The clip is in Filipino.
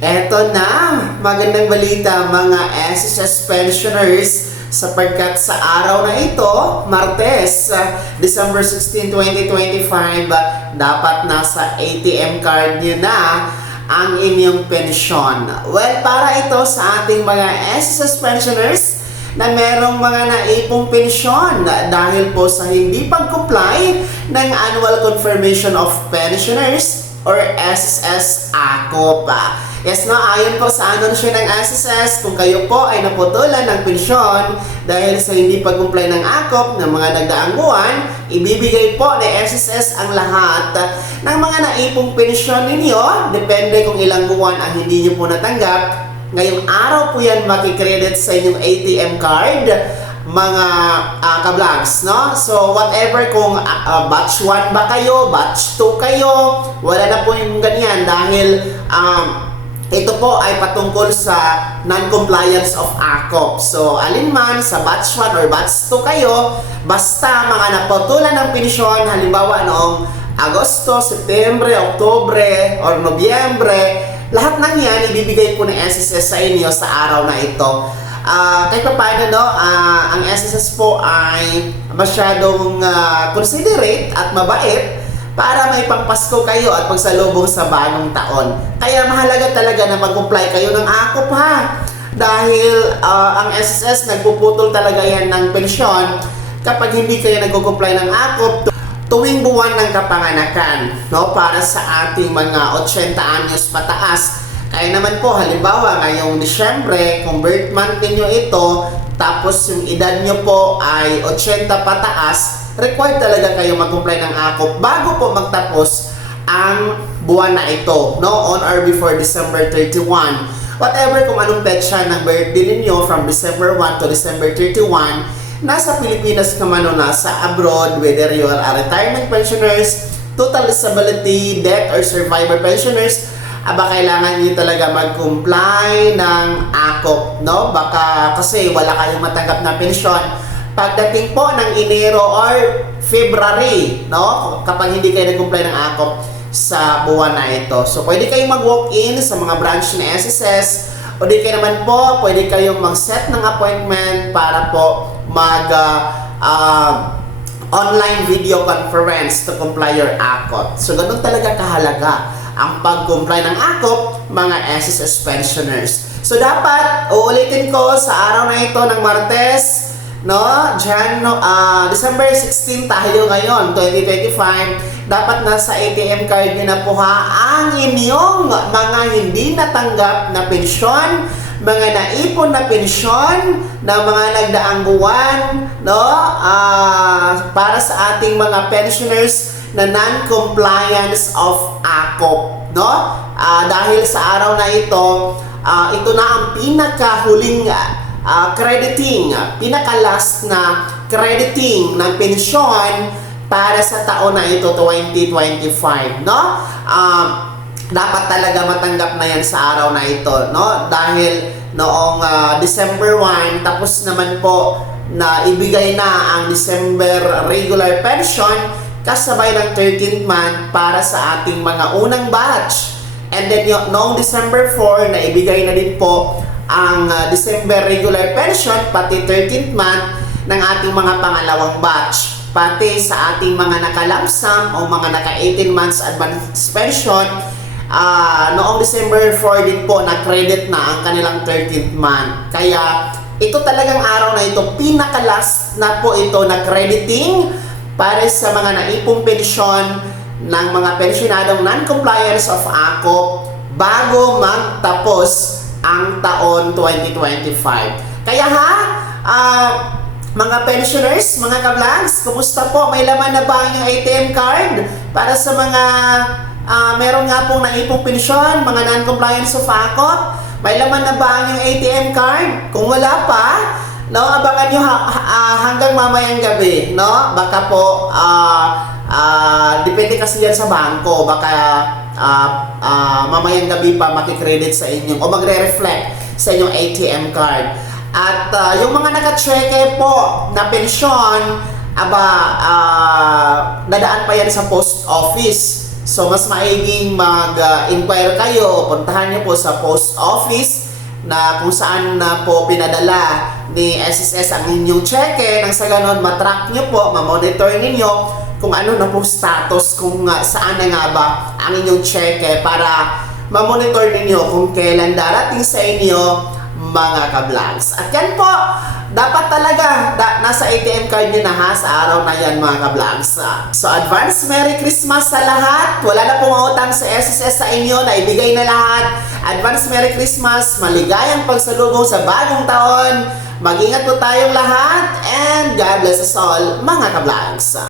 Eto na, magandang balita mga SSS pensioners sapagkat sa araw na ito, Martes, December 16, 2025, dapat nasa ATM card nyo na ang inyong pensyon. Well, para ito sa ating mga SSS pensioners na merong mga naipong pensyon dahil po sa hindi pag-comply ng Annual Confirmation of Pensioners or SSS ACOP. Yes, no, ayon po sa anunsyo ng SSS, kung kayo po ay naputulan ng pensyon dahil sa hindi pag-comply ng ACOP ng mga nagdaang buwan, ibibigay po ng SSS ang lahat ng mga naipong pensyon ninyo, depende kung ilang buwan ang hindi nyo po natanggap. Ngayong araw po yan makikredit sa inyong ATM card, mga ka-vlogs, no? So, whatever kung batch 1 ba kayo, batch 2 kayo, wala na po yung ganyan dahil ito po ay patungkol sa non-compliance of ACOP. So, alinman sa batch 1 or batch 2 kayo, basta mga naputulan ng pensyon, halimbawa noong Agosto, Setyembre, Oktubre, or Nobyembre, lahat ng yan ibibigay po ng SSS sa inyo sa araw na ito. Kahit pa paano, no, ang SSS po ay masyadong considerate at mabait para may pangpasko kayo at pagsalubong sa bagong taon. Kaya mahalaga talaga na mag-comply kayo ng ACOP, ha? Dahil ang SSS nagpuputol talaga yan ng pensyon kapag hindi kayo nag-comply ng ACOP tuwing buwan ng kapanganakan, no? Para sa ating mga 80 anyos pataas. Kaya naman po, halimbawa, ngayong Disyembre, kung birth month ninyo ito, tapos yung edad nyo po ay 80 pataas, required talaga kayo mag-comply ng ACOP bago po magtapos ang buwan na ito, no? On or before December 31. Whatever kung anong petsa ng birthday ninyo from December 1 to December 31, nasa Pilipinas ka man o nasa abroad, whether you are a retirement pensioners, total disability, death, or survivor pensioners, kailangan nyo talaga mag-comply ng ACOP, no? Baka kasi wala kayong matanggap na pensyon pagdating po ng Enero or February, no? Kapag hindi kayo nag-comply ng ACOP sa buwan na ito. So, pwede kayong mag-walk-in sa mga branch ng SSS o di kayo naman po, pwede kayong mag-set ng appointment para po online video conference to comply your ACOP. So, ganun talaga kahalaga ang pag-comply ng ACOP, mga SSS pensioners. So, dapat, uulitin ko sa araw na ito ng Martes, no? December 16 tayo ngayon, 2025. Dapat nasa ATM card nyo na po, ha, ang inyong mga hindi natanggap na pensyon, mga naipon na pensyon na mga nagdaang buwan, no? Para sa ating mga pensioners na non-compliance of ACOP, no? Dahil sa araw na ito, ito na ang pinakahuling crediting, pinaka-last na crediting ng pensyon para sa taon na ito, 2025, no? Dapat talaga matanggap na yan sa araw na ito, no? Dahil noong December 1, tapos naman po na ibigay na ang December regular pension kasabay ng 13th month para sa ating mga unang batch. And then noong December 4, na ibigay na din po ang December regular pension, pati 13th month ng ating mga pangalawang batch. Pati sa ating mga naka-lump-sum o mga naka-18 months advance pension, noong December 4 din po na-credit na ang kanilang 13th month. Kaya ito talagang araw na ito, pinaka-last na po ito na crediting para sa mga naipong pensyon ng mga pensyonadong non-compliance of ACOP bago magtapos ang taon 2025. Kaya mga pensioners, mga ka-vlogs, kumusta po? May laman na ba ang inyong ATM card para sa mga meron nga pong naipong pensyon, mga non-compliance of ACOP? May laman na ba ang inyong ATM card? Kung wala pa, no, abangan nyo hanggang mamayang gabi, no? Baka po, depende kasi yan sa bangko. Baka mamayang gabi pa makikredit sa inyong o magre-reflect sa inyong ATM card. At yung mga naka-cheque po na pensyon, dadaan pa yan sa post office. So mas maiging mag-inquire kayo, puntahan niyo po sa post office na kung saan na po pinadala ni SSS ang inyong cheque, nang sa ganon matrack niyo po, mamonitor ninyo kung ano na po status, kung saan na nga ba ang inyong cheque, para mamonitor ninyo kung kailan darating sa inyo, mga ka-vlogs. At yan po, dapat talaga nasa ATM card nyo na ha sa araw na yan, mga ka-vlogs. So advance Merry Christmas sa lahat. Wala na pong utang sa SSS sa inyo, na ibigay na lahat. Advance Merry Christmas, maligayang pagsalubong sa bagong taon. Mag-ingat po tayong lahat, and God bless us all, mga ka-vlogs.